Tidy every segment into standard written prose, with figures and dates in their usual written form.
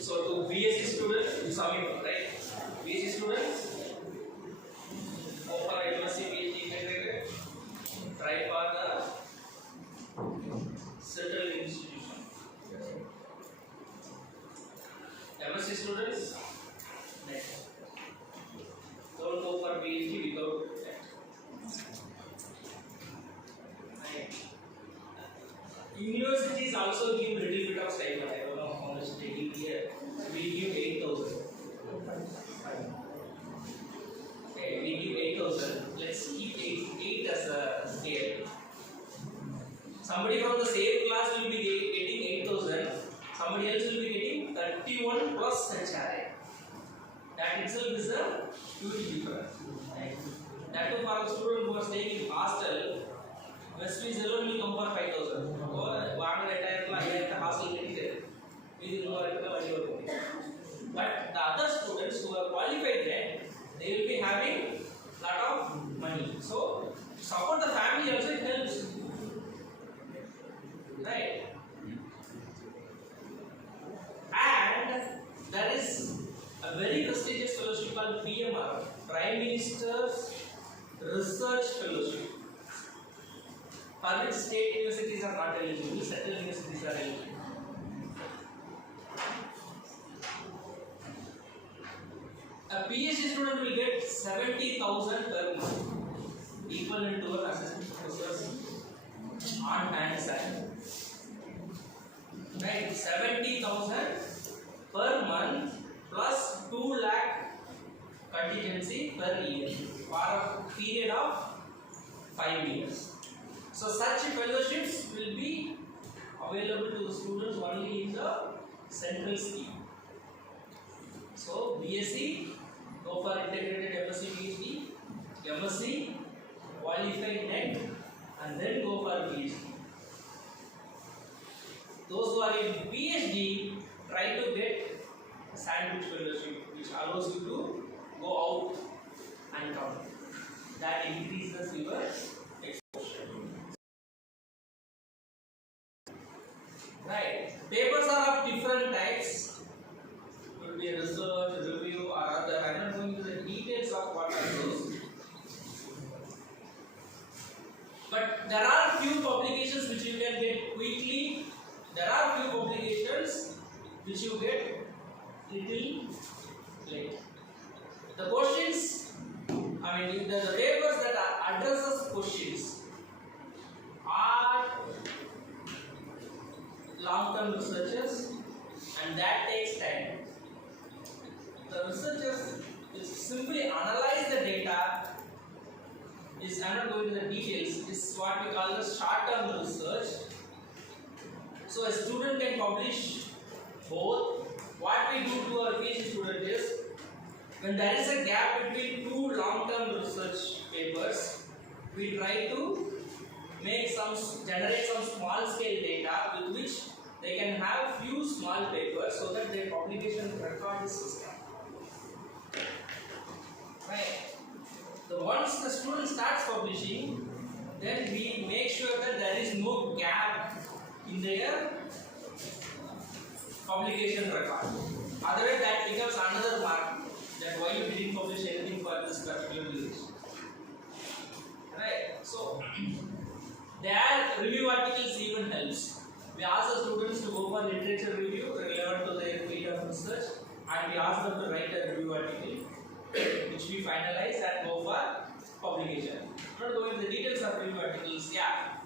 So to BSc students, you submit, right? BSc students, offer MSc PhD integrated, try for the central institution. MSc students, next. Don't go for PhD without that. Right. Universities also give little bit of stipend. I don't know how much they give here. We give 8,000. Okay, we give 8,000. Let's keep 8 as a scale. Somebody from the same class will be getting 8,000. Somebody else will be getting 31 plus HRA. That itself is a huge difference. Right? That too for the student who are staying in hostel, mess fees alone will come for 5,000. But the other students who are qualified then, they will be having lot of money. So to support the family also it helps. Right? And there is a very prestigious fellowship called PMR, Prime Minister's Research Fellowship. For which state universities are not eligible, central universities are eligible. A PhD student will get 70,000 per month, equivalent to an assistant professor's on hand salary. Right, 70,000 per month plus 2 lakh contingency per year for a period of 5 years. So such fellowships will be available to the students only in the central scheme. So BSc, go for integrated MSc PhD, MSc, qualified NET, and then go for PhD. Those who are in PhD, try to get a sandwich fellowship which allows you to go out and come. That increases your exposure. Right. Papers are of different types. Could be research, review, or other. I am not going into the details of what are those. But there are few publications which you can get quickly. There are few publications which you get little late. The questions, the papers that addresses questions are long-term researches, and that takes time. The researchers will simply analyze the data. I'm not going into the details. Is what we call the short-term research. So a student can publish both. What we do to our PhD student is, when there is a gap between two long-term research papers, we try to generate some small-scale data with which they can have few small papers so that their publication record is sustained. Right. So once the student starts publishing, then we make sure that there is no gap in their publication record. Otherwise, that becomes another mark that why you didn't publish anything for this particular release. Right. So their review articles even helps. We ask the students to go for literature review relevant to their field of research, and we ask them to write a review article which we finalize and go for publication. I'm not going into the details of review articles. Yeah.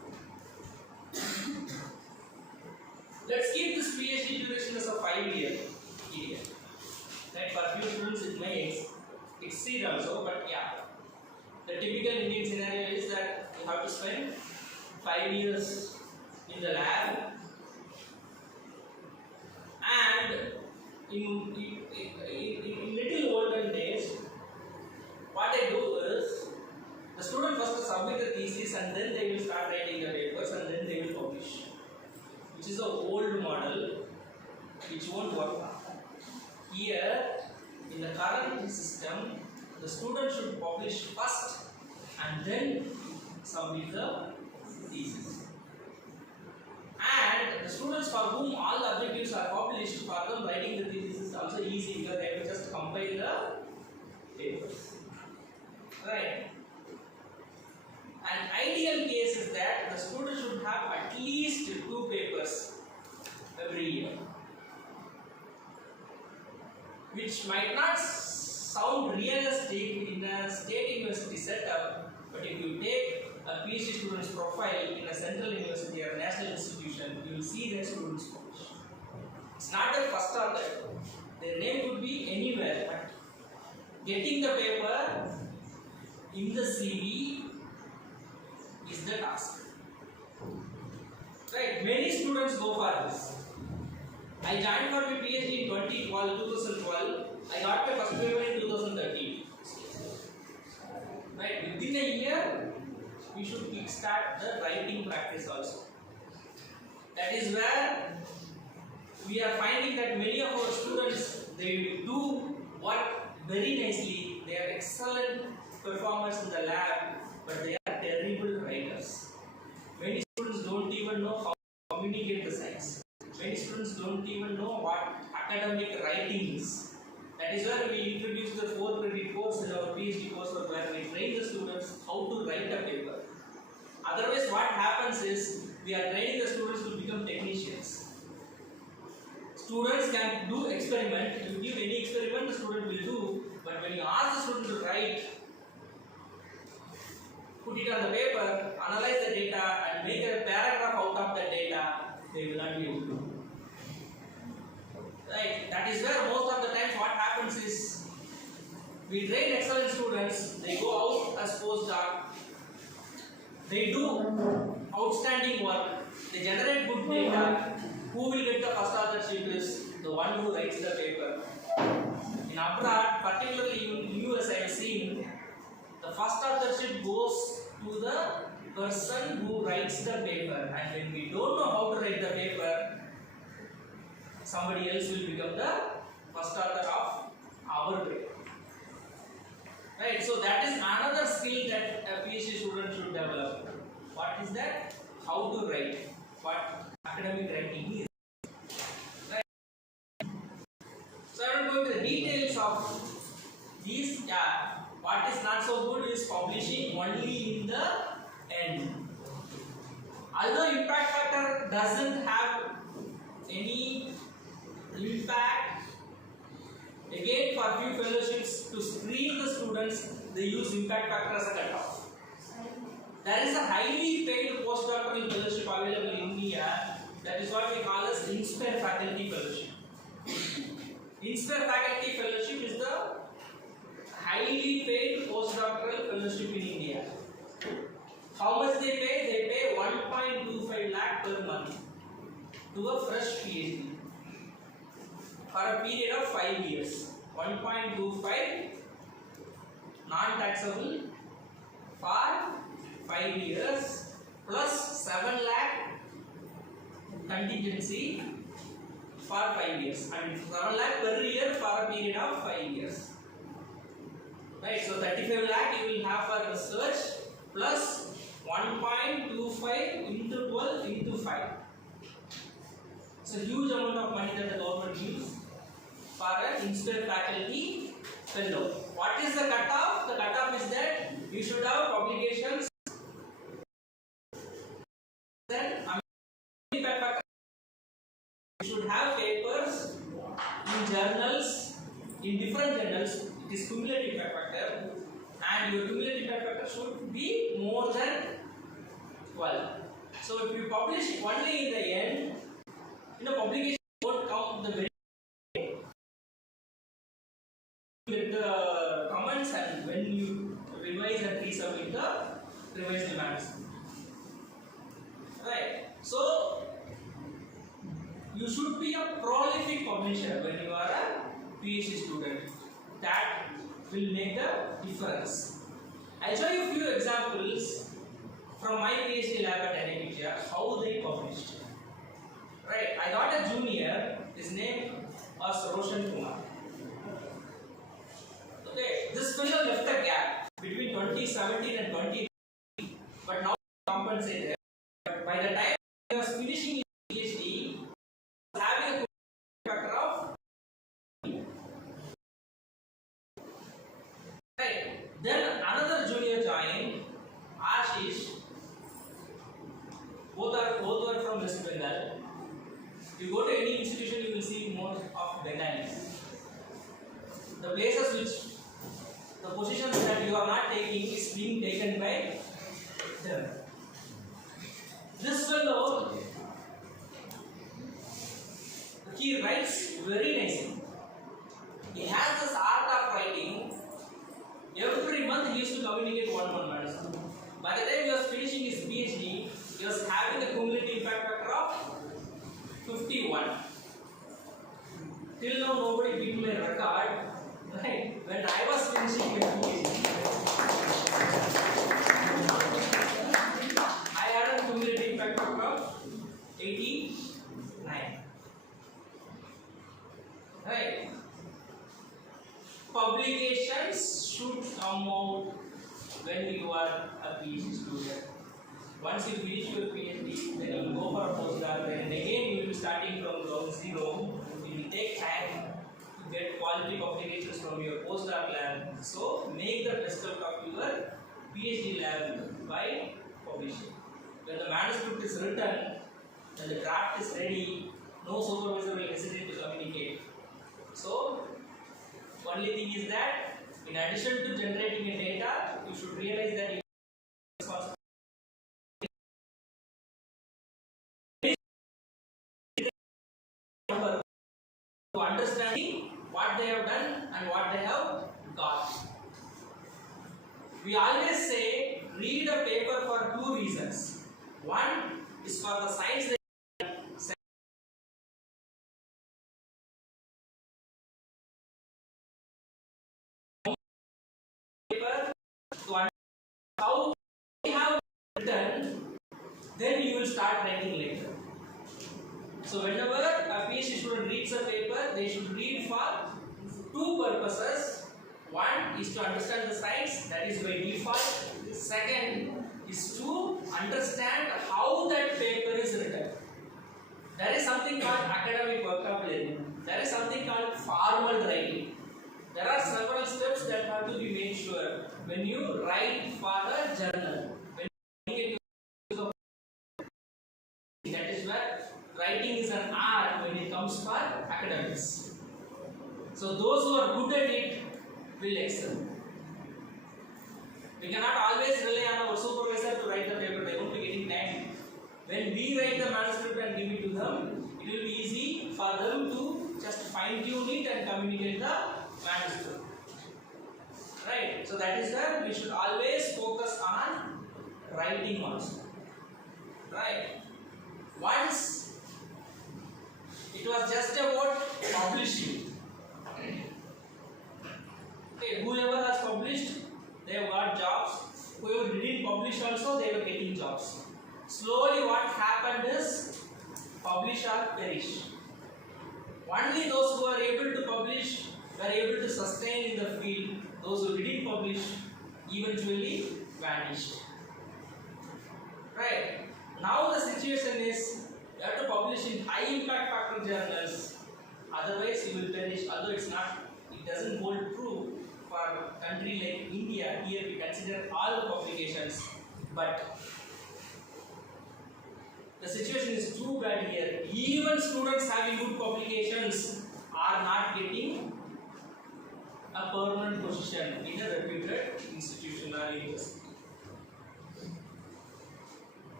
Let's keep this PhD duration as a 5-year period. Right? For few students it may exceed also, but yeah. The typical Indian scenario is that you have to spend 5 years in the lab, and in little olden days, what they do is the student first submit the thesis and then they will start writing the papers and then they will publish, which is an old model which won't work now. Here, in the current system, the student should publish first and then submit the thesis. And the students for whom all the objectives are published, for them writing the thesis is also easy because they will just compile the papers. Right? An ideal case is that the student should have at least 2 papers every year, which might not sound realistic in a state university setup, but if you take a PhD student's profile in a central university or a national institution, you will see that students publish. It's not their first or third. Their name could be anywhere, but getting the paper in the CV is the task. Right? Many students go for this. I joined for my PhD in 2012. I got my first paper in 2013. Right? Within a year, we should kickstart the writing practice also. That is where we are finding that many of our students, they do work very nicely. They are excellent performers in the lab, but they are terrible writers. Many students don't even know how to communicate the science. Many students don't even know what academic writing is. That is where we introduce the 4-credit course in our PhD course, where we train the students how to write a paper. Otherwise, what happens is we are training the students to become technicians. Students can do experiment. You give any experiment, the student will do. But when you ask the student to write, put it on the paper, analyze the data, and make a paragraph out of the data, they will not be able to do. Right? That is where most of the times what happens is we train excellent students, they go out as postdoc, they do outstanding work, they generate good data. Who will get the first authorship is the one who writes the paper. In abroad, particularly in US, I have seen the first authorship goes to the person who writes the paper, and when we don't know how to write the paper, somebody else will become the first author of our paper. Right? So that is another skill that a PhD student should develop. What is that? How to write. What academic writing is. Right? So I will go into the details of these. Yeah. What is not so good is publishing only in the end. Although impact factor doesn't have any impact, again for few fellowships to screen the students, they use impact factor as a cutoff. There is a highly paid postdoctoral fellowship available in India, that is what we call as INSPIRE faculty fellowship. INSPIRE faculty fellowship is the highly paid postdoctoral fellowship in India. How much they pay? They pay 1.25 lakh per month to a fresh PhD for a period of 5 years. 1.25 non-taxable for 5 years plus 7 lakh contingency for 5 years, and 7 lakh per year for a period of 5 years. Right, so 35 lakh you will have for research plus 1.25 into 12 into 5. It's a huge amount of money that the government gives for an INSPIRE faculty fellow. What is the cutoff? The cutoff is that you should have publications. Then journals, it is cumulative impact factor, and your cumulative impact factor should be more than 12. So if you publish only in the end, in the publication won't come the very with the comments, and when you revise and resubmit the revised manuscript. Right. So you should be a prolific publisher when you are a PhD student. That will make the difference. I'll show you a few examples from my PhD lab at NIPTR, how they published. Right. I got a junior, his name was Roshan Kumar. Okay, this fellow left a gap between 2017 and 2018, but now compensated. But by the time he was finishing his PhD, he was having a factor of right. Then another junior joined, Ashish. Both were from West Bengal. You go to any institution, you will see more of Bengalis. The places which the positions that you are not taking is being taken by them. This fellow, he writes very nicely. He has this art of writing. Every month he used to communicate one manuscript. By the time he was finishing his PhD, he was having a cumulative impact factor of 51. Till now, nobody beat my record. Right? When I was finishing my PhD, I had a cumulative impact factor of 89. Right? Publications should come out when you are a PhD student. Once you finish your PhD, then you will go for a postdoc, and again you will be starting from ground zero. It will take time to get quality publications from your postdoc lab. So make the best out of your PhD lab by publishing. When the manuscript is written, when the draft is ready, no supervisor will hesitate to communicate. So only thing is that in addition to generating a data, you should realize that you are responsible to understanding what they have done and what they have got. We always say read a paper for two reasons. One is for the science paper to understand how you have written, then you will start writing later. So whenever a PhD student reads a paper, they should read for two purposes. One is to understand the science, that is by default. Second is to understand how that paper is written. There is something called academic vocabulary. There is something called formal writing. There are several steps that have to be made sure when you write for a journal. When you get to that is where writing is an art when it comes for academics. So those who are good at it will excel. We cannot always rely on our supervisor to write the paper. They won't be getting time. When we write the manuscript and give it to them, it will be easy for them to just fine tune it and communicate the manuscript. Right? So that is where we should always focus on writing also. Right? Once it was just about publishing. Okay, whoever has published, they have got jobs. Whoever didn't publish also, they were getting jobs. Slowly what happened is, publish or perish. Only those who are able to publish were able to sustain in the field. Those who didn't publish eventually vanished. Right? Now the situation is, you have to publish in high impact factor journals, otherwise you will perish. Although it doesn't hold true for a country like India. Here we consider all the publications, but the situation is too bad here. Even students having good publications are not getting a a permanent position in a reputed institution or university.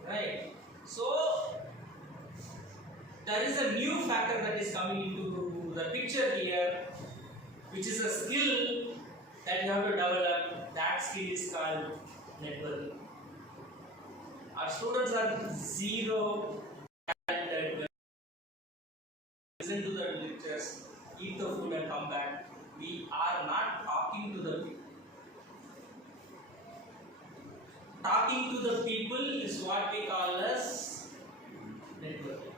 Right? So, there is a new factor that is coming into the picture here, which is a skill that you have to develop. That skill is called networking. Our students are zero talented. Listen to the lectures, eat the food and come back. We are not talking to the people. Talking to the people is what we call as networking.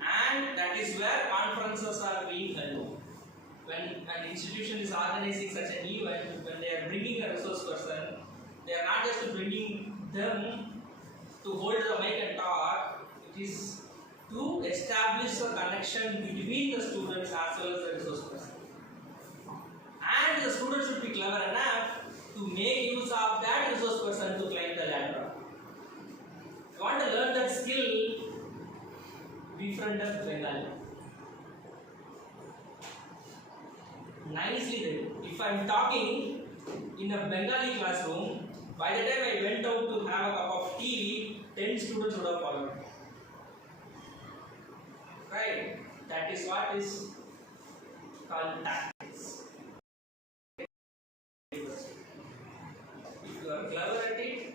And that is where conferences are being held. When an institution is organizing such an event, when they are bringing a resource person, they are not just bringing them to hold the mic and talk, it is to establish a connection between the students as well as the resource person. And the students should be clever enough to make use of that resource person to climb the ladder. If you want to learn that skill, befriend a Bengali. Nicely then, if I am talking in a Bengali classroom, by the time I went out to have a cup of tea, 10 students would have followed me. Right? That is what is called tactics. If you are clever at it,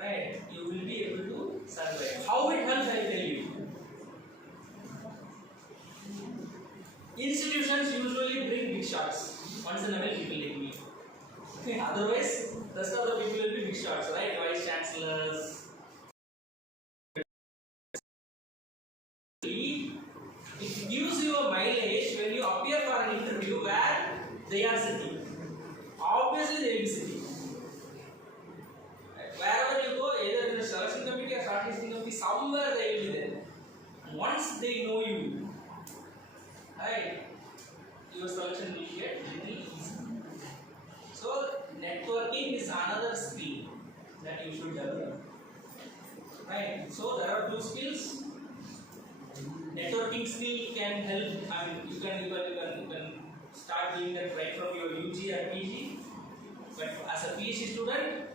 right, you will be able to survive. How it helps, I will tell you. Institutions usually bring big shots. Once in a while, people like me. Otherwise, rest of the people will be big shots, right? Vice chancellors. It gives you a mileage when you appear for an interview where they are sitting. Obviously, they will be sitting. Wherever you go, either in the selection committee or shortlisting committee, somewhere they will be there. And once they know you, right, your selection will get really easy. So, networking is another skill that you should develop. Right? So, there are two skills. Networking skill can help. I mean, you can start doing that right from your UG or PG. But as a PhD student,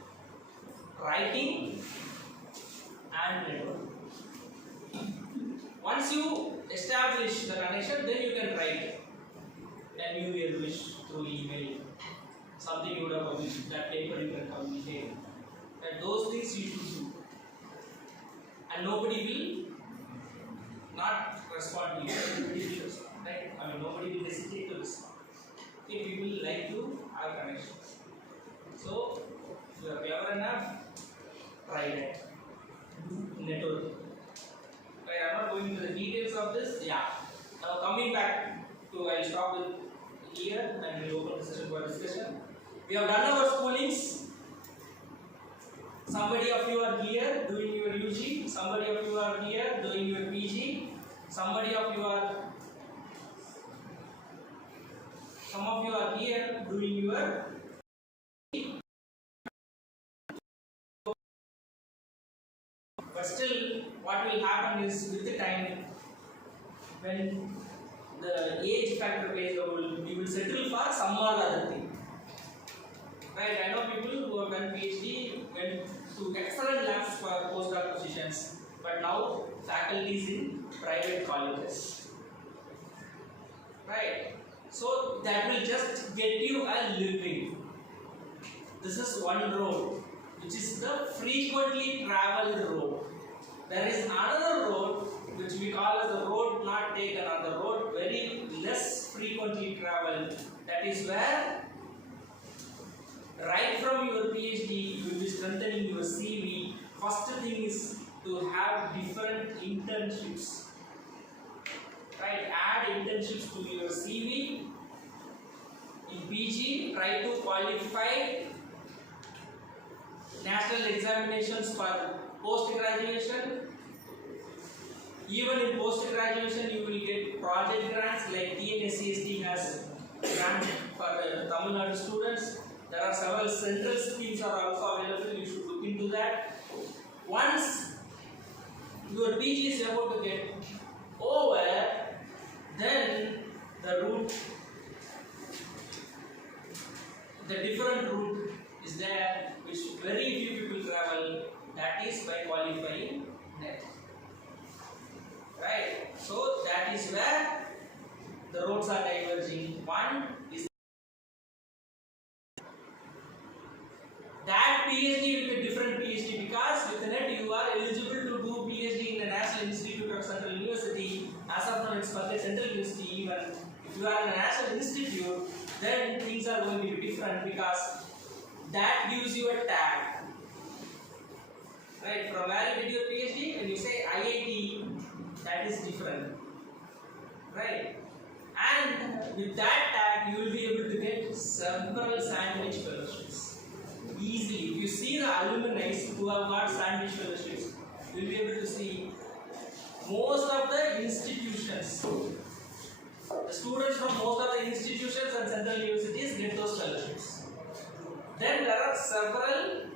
writing and networking. Once you establish the connection, then you can write a new year wish through email. Something you would have published, that paper you can communicate. And those things you should do. And nobody will not respond to you. Nobody will respond, right? I mean, nobody will hesitate to respond. Okay, people like to have connections. So, if you are clever enough, try that. Networking. Right, I am not going into the details of this. Yeah. Now, coming back to, I will stop with here and we will open the session for discussion. We have done our schoolings. Somebody of you are here doing your UG, somebody of you are here doing your PG, somebody of you are, some of you are here doing your, but still what will happen is with the time, when the age factor plays a role, you will settle for some or the other thing. Right, I know people who have done PhD went to excellent labs for postdoc positions, but now faculties in private colleges. Right, so that will just get you a living. This is one road, which is the frequently traveled road. There is another road which we call as the road not taken, or the road very less frequently traveled. That is where right from your PhD, you will be strengthening your CV. First thing is to have different internships. Right, add internships to your CV. In PG, try to qualify national examinations for post-graduation. Even in post-graduation, you will get project grants like TNSCST has grant for Tamil Nadu students. There are several central schemes are also available. You should look into that. Once your PG is about to get over, then the route the different route is there which very few people travel, that is by qualifying net. Right? So that is where the roads are diverging. One is that PhD will be different PhD because with the net you are eligible to do PhD in the National Institute of Central University. As of now, it's called the Central University. Even if you are in a National Institute, then things are going to be different because that gives you a tag. Right? From where you did your PhD, when you say IIT, that is different. Right? And with that tag, you will be able to get several sandwich fellowships. Easily. If you see the alumni who have got sandwich fellowships, you will be able to see most of the institutions. The students from most of the institutions and central universities get those fellowships. Then there are several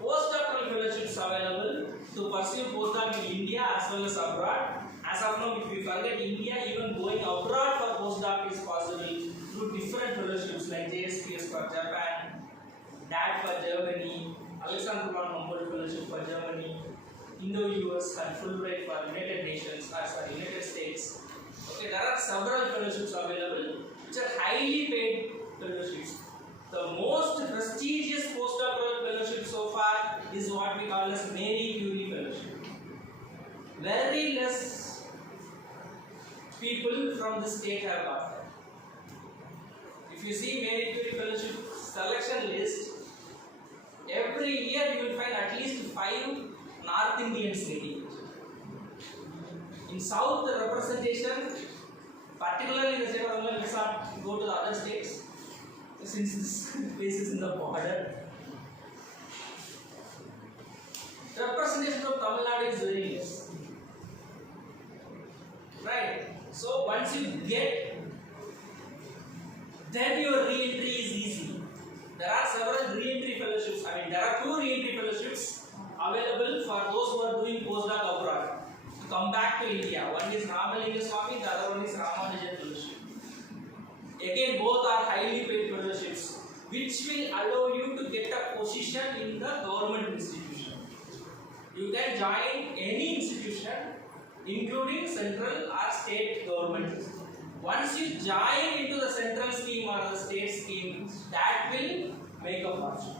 postdoctoral fellowships available to pursue postdoc in India as well as abroad. As of now, if you forget India, even going abroad for postdoc is possible through different fellowships like JSPS for Japan, DAT for Germany, Alexander von Humboldt Fellowship for Germany, Indo-US and Fulbright for United Nations, United States. Okay, there are several fellowships available which are highly paid fellowships. The most prestigious postdoctoral fellowship so far is what we call as Marie Curie Fellowship. Very less people from the state have got that. If you see Marie Curie Fellowship selection list, every year you will find at least 5 North Indians getting it. In South, the representation, particularly in the state of Tamil Nadu, let's not go to the other states since this place is in the border. The representation of Tamil Nadu is very less. Right? So once you get, then your re-entry is easy. There are several re-entry fellowships. There are 2 re-entry fellowships available for those who are doing postdoc abroad to come back to India. One is Ramalinga Swami, the other one is Ramanujan Fellowship. Again, both are highly paid fellowships, which will allow you to get a position in the government institution. You can join any institution, including central or state government. Once you join into the central scheme or the state scheme, that will make a fortune.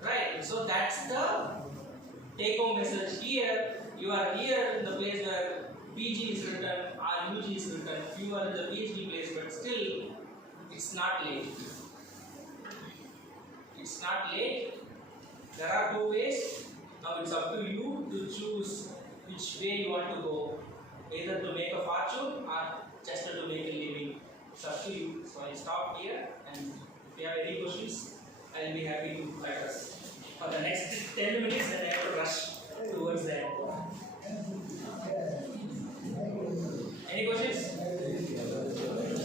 Right? So that's the take-home message here. You are here in the place where PG is written or UG is written. You are in the PhD place, but still, it's not late. It's not late. There are 2 ways. Now it's up to you to choose which way you want to go. Either to make a fortune or just to make a living. It's up to you. So I stop here, and if you have any questions, I will be happy to address. For the next 10 minutes, then I have to rush towards the airport. Any questions?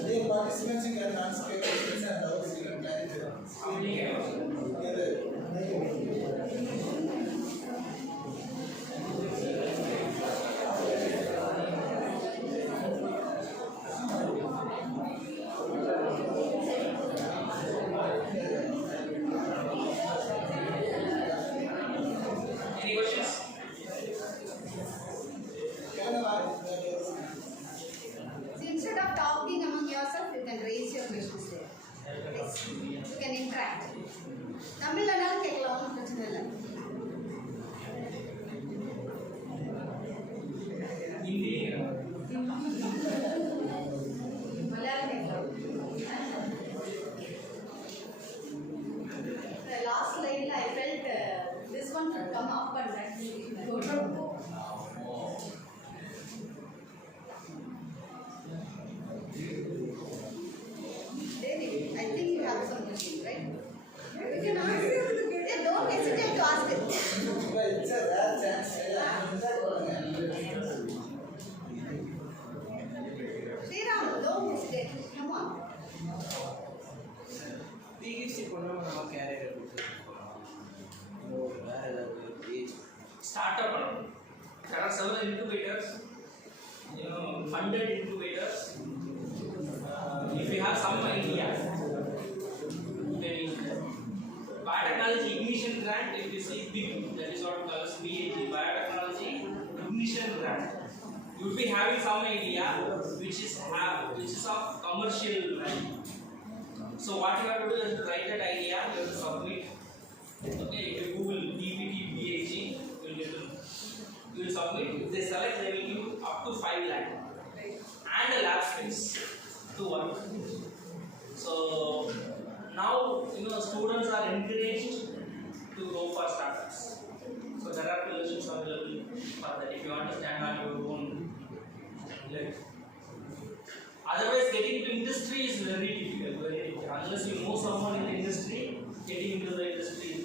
The participants you can ask questions and doubts you can clarify. How many Instead of talking among yourself, you can raise your questions there. Yes. You can interact. Tamil anaal kekkalam onnu prachana illa. Hindi. Malayalam kekkalam. The last line I felt this one should come up and that will go. I think you have some questions, right? You can ask it. Yeah, don't hesitate to ask it. It's a rare chance. Sriram, don't hesitate. Come on. Startup. There are several incubators, funded incubators. If you have some idea, BIG, that is what calls BIG, Biotechnology Ignition Grant. You will be having some idea which is of commercial value. So what you have to do is to write that idea, you have to submit. Okay, if you Google DBT BIG, you will get to know. You will submit. If they select, they will give you up to 5 lakh and a lab space to work. So now students are encouraged to go for startups. So there are fellowships available for that if you want to stand on your own leg. Otherwise, getting into industry is very difficult, unless you know someone in the industry. Getting into the industry is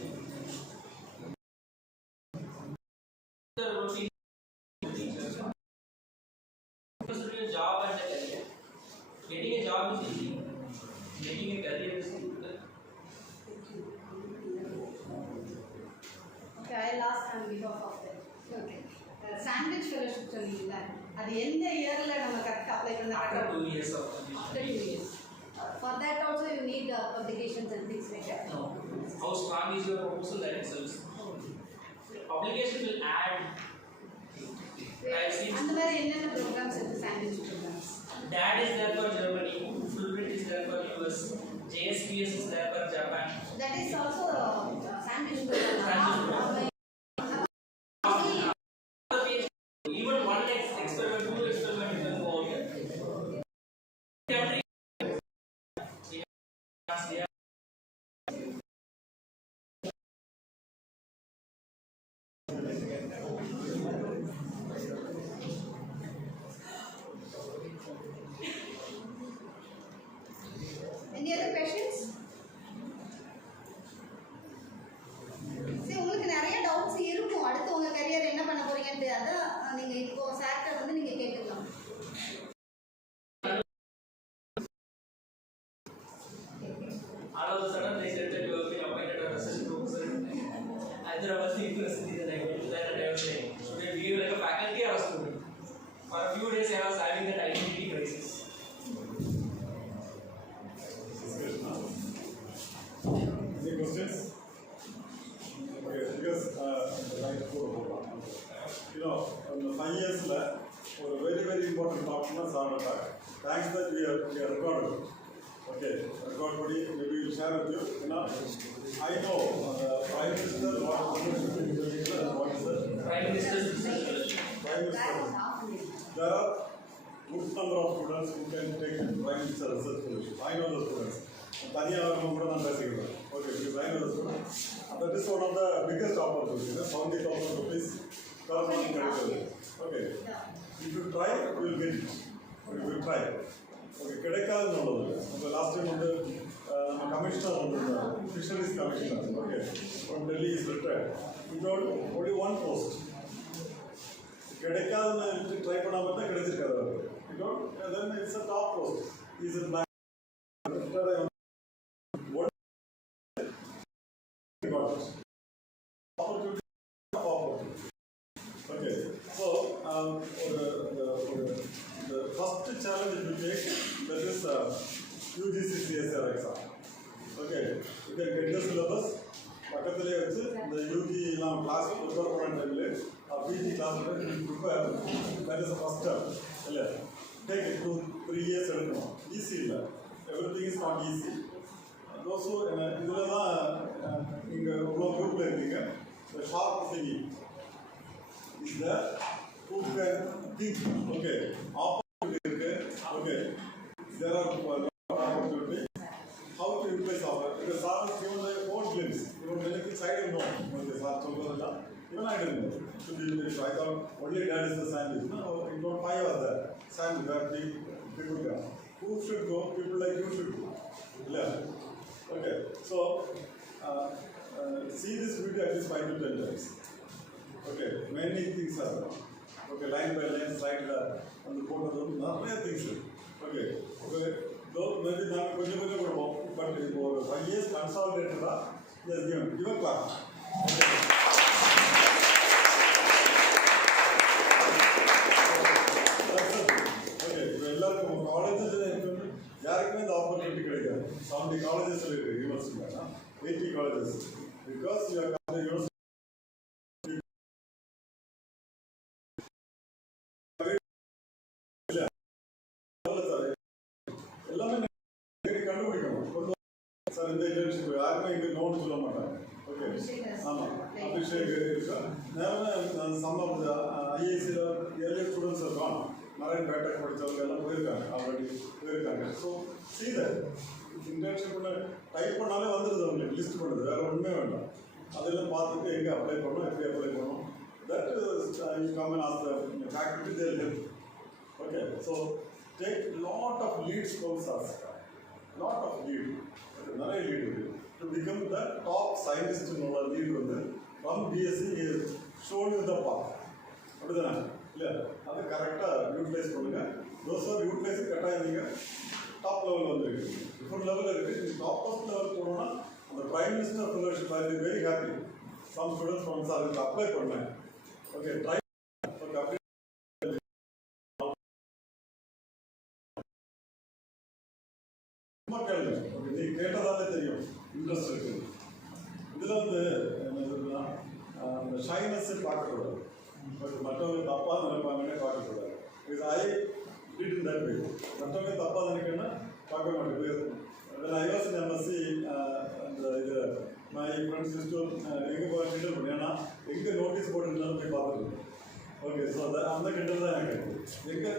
a job and a career. Getting a job is easy. Getting a career is difficult. Okay, I'll ask on behalf of them. Okay. Sandwich fellowship சொன்னீங்கல்ல அது எந்த இயர்ல நம்ம correct apply பண்ண After 2 years of after 2 years. For that also you need publications and things like that. No. How strong is your proposal that itself? Publication will add. அந்த மாதிரி என்னென்ன programs இருக்கு sandwich programs? DAD is there for Germany, Fulbright is there for US, JSPS is there for Japan. That is also sandwich program. Sandwich program. Even one experiment, 2 experiment you can go out there. Any other questions? See, உங்களுக்கு நிறைய doubts இருக்கும். அடுத்து உங்க career என்ன பண்ண போறீங்கன்னு அதான் நீங்க இப்போ சார்ட்ட வந்து நீங்க கேட்டுக்கலாம். All of a sudden they said that you have been appointed as research professor in Hyderabad University. Then I went there and I was saying, should I behave like a faculty or a student? For a few days I was having that identity crisis. Any questions? Okay, because right in the 5 years, a very important document is heart attack. Thanks that we are recorded. Okay, recorded. Maybe we'll share with you. I know Prime Minister what is the Prime Minister's research fellowship. Prime Minister. There are good number of students who can take Prime Minister research fellowship. I know the students. Okay, because I know the students. That is one of the biggest opportunities. 70,000 rupees per month medical. Okay. If you try, you will get it. You will try. Okay, கிடைக்காதுன்னு last time commissioner fisheries commissioner, okay, from Delhi is retired. We got only one post. கிடைக்காதுன்னு try பண்ணாம தான் கிடைச்சிருக்காது. Then it's a top post. He's in Bangalore. Okay, so the first challenge you take, that is UGC CSR exam. Okay, you can get the syllabus. பக்கத்திலே வச்சு இந்த UG எல்லாம் class prepare பண்ண டைமில் PG class prepare. That is first step. இல்லை, take it 2-3 years எடுக்கணும். Easy இல்லை, everything is not easy. Those இதில் தான் நீங்கள் இவ்வளோ குரூப்பில் இருக்கீங்க. Sharp thinking is there who can think. Okay, opportunity இருக்கு. Okay, there are opportunity. How to utilize offer? Because sir has given their own glimpse. Even benefits I didn't know. Okay, sir told us. Even I didn't know. So I thought only that is the sandwich. No, it was 5 was there. Sandwich, that people come. Who should go? People like you should go. Yeah. Okay, so see this video at least 5 to 10 times. Okay, many things are there. Okay, line by line, slide on the photo, many things. Okay, though maybe not but for 5 years consolidated, yes, give a clap. Okay, எல்லாருக்கும் colleges யாருக்குமே இந்த opportunity கிடைக்காது. 70 colleges university, 80 colleges, because you are sir இந்த internship யாருமே இங்கே நோன்னு சொல்ல மாட்டாங்க. ஓகே, ஆமாம், அபிஷேக் இருக்கா. நேரம் சம் ஆஃப் ஐஏசியில் ஏர்லியர் ஸ்டூடெண்ட்ஸ் இருக்கான், நிறைய பேட்டக் படித்தவங்க எல்லாம் போயிருக்காங்க, ஆல்ரெடி போயிருக்காங்க. ஸோ சீத இன்டர்ன்ஷிப்னு டைப் பண்ணாலே வந்துடுது, அவங்களுக்கு லிஸ்ட் பண்ணுது, வேறு ஒன்றுமே வேண்டாம். அதெல்லாம் பார்த்துட்டு எங்கே அப்ளை பண்ணணும், எப்படி அப்ளை பண்ணணும், that you come and ask the faculty, they will help. Okay, so take lot of leads from us, lot of lead, நிறைய lead இருக்கு. To become the top scientist உள்ள lead வந்து from BSc is shown you the path. அப்படிதானே? இல்லையா? அதை கரெக்டாக utilise பண்ணுங்க. Those are utilise கரெக்டாக நீங்கள் டாப் லெவல் வந்துருக்கு, டிஃப்ரெண்ட் லெவலில் இருக்குது. நீங்கள் டாப் ஃபஸ்ட் லெவல் போனோன்னா அந்த prime minister fellowship I be very happy. Some students from sir இதுக்கு அப்ளை பண்ணேன். Okay, try okay. நீ கேட்டதாலே தெரியும் இன்ட்ரெஸ்ட் இருக்குது. இதில் வந்து என்ன சொல்லுன்னா அந்த ஷைனஸ்ஸை பார்க்கக்கூடாது, பட் மற்றவங்க தப்பாக நினைப்பாங்கன்னே பார்க்கக்கூடாது. இது I did in that way. மற்றவங்க தப்பாக நினைக்கணும்னா பார்க்க மாட்டேன். ஐ வாஸ் இன் எம்எஸ்சி அந்த இது மை ஃப்ரெண்ட்ஸ் லிஸ்ட்டு எங்கே போய் கிண்டல் பண்ணி, ஏன்னா எங்கே நோட்டீஸ் போட்டுருந்தாலும் போய் பார்த்துருக்கேன். ஓகே, ஸோ அந்த கிண்டல் தான் எனக்கு எங்கே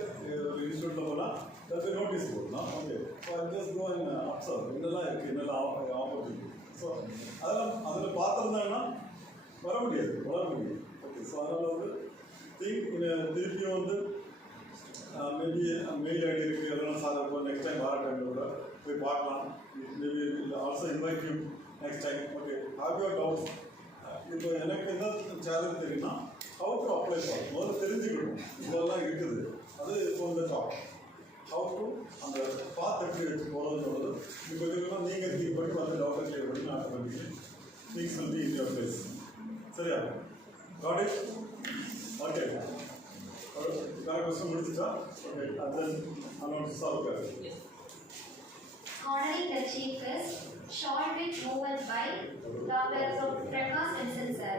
ஒரு இன்ஸ்டியூட்டில் போனால் அது நோட்டீஸ் போடலாம். Okay, so I just go and observe என்னெல்லாம் இருக்குது, என்னெல்லாம் ஆப்பர்ச்சுனிட்டி. ஸோ அதெல்லாம் அதில் பார்த்துருந்தாங்கன்னா வர முடியாது, வளர முடியும். ஓகே, ஸோ அதனால் வந்து திருப்பியும் வந்து மேபி மெயில் ஐடி இருக்குது, அதெல்லாம் சார் இருக்கும். நெக்ஸ்ட் டைம் வர டைமில் கூட போய் பார்க்கலாம். Maybe also invite you next time. Okay, have your doubts. இப்போ எனக்கு என்ன சேலஞ்ச் தெரியும்னா ஹவு டு அப்ளை பண்ண முதல்ல தெரிஞ்சுக்கணும். இதெல்லாம் இருக்குது, அது இப்போ இந்த டாப் ஹவு டு அந்த பாத் எப்படி வச்சு போகிறதுன்னு சொல்கிறது. இப்போ இதுக்கெல்லாம் நீங்கள் திங்க் பண்ணி வந்து டாக்டர் கிளியர் பண்ணி automatically things will be in your place. சரியா? Got it? ஓகே, வேறு கொஸ்டின் முடிச்சுட்டா? ஓகே, அதன் announce solve. Honoring the chief guest, short with movement by Dr. Prakash Ensign sir.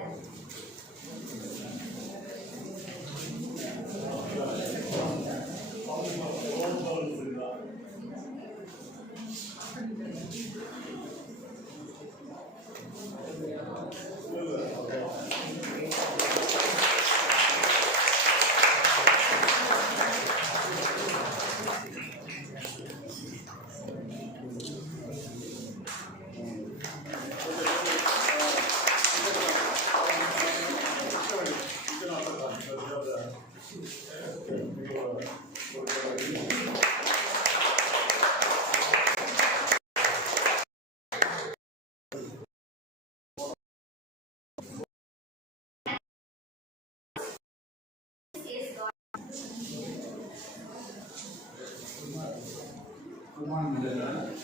Good morning, everyone.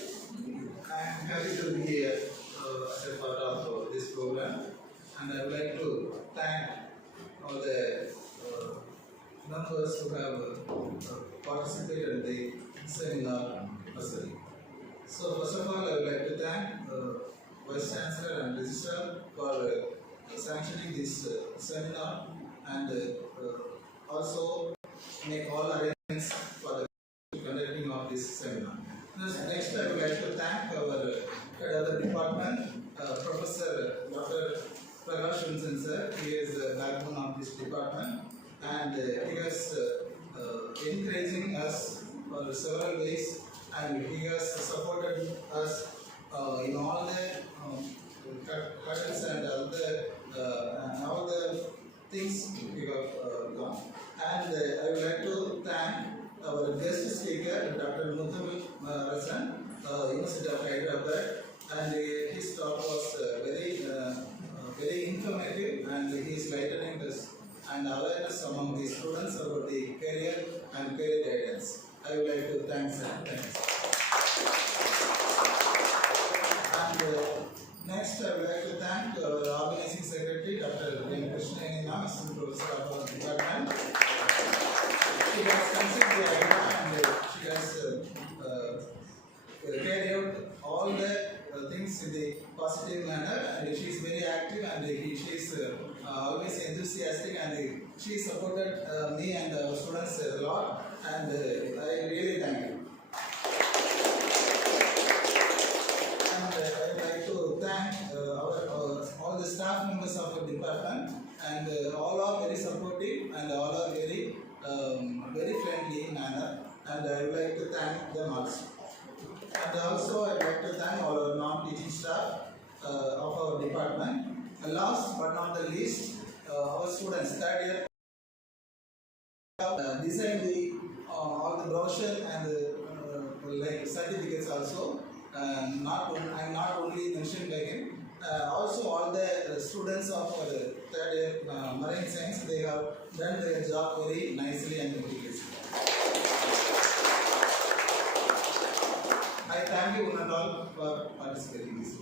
I am happy to be here as a part of this program, and I would like to thank all the members who have participated in the seminar. So, first of all, I would like to thank Vice Chancellor and Registrar for sanctioning this seminar, and also make all arrangements for the conducting of this seminar. Next, I would like to thank our head of the department, Professor Dr. Prakash Ensign sir. He is the backbone of this department, and he has encouraging us for several ways, and he has supported us in all the cuttings and all the things we have done. And I would like to thank our guest speaker, Dr. Muthamil Rasan, University of Hyderabad, and his talk was very informative, and he is lightening this and awareness among the students about the career and career guidance. I would like to thank sir. Thanks. And next, I would like to thank our organizing secretary, Dr. N. Krishna, assistant professor of our department. She has conceived the idea, and she has carried out all the things in the positive manner, and she is very active, and she is always enthusiastic, and she supported me and our students a lot, and I really thank you. And and I would like to thank them also. And also I would like to thank all our non-teaching staff of our department. And last but not the least, our students, third year, designed all the brochure and like certificates also. I'm not only mentioned by him. Also, all the students of our third year marine science, they have done their job very nicely and meticulously. I thank you one and all for participating in this.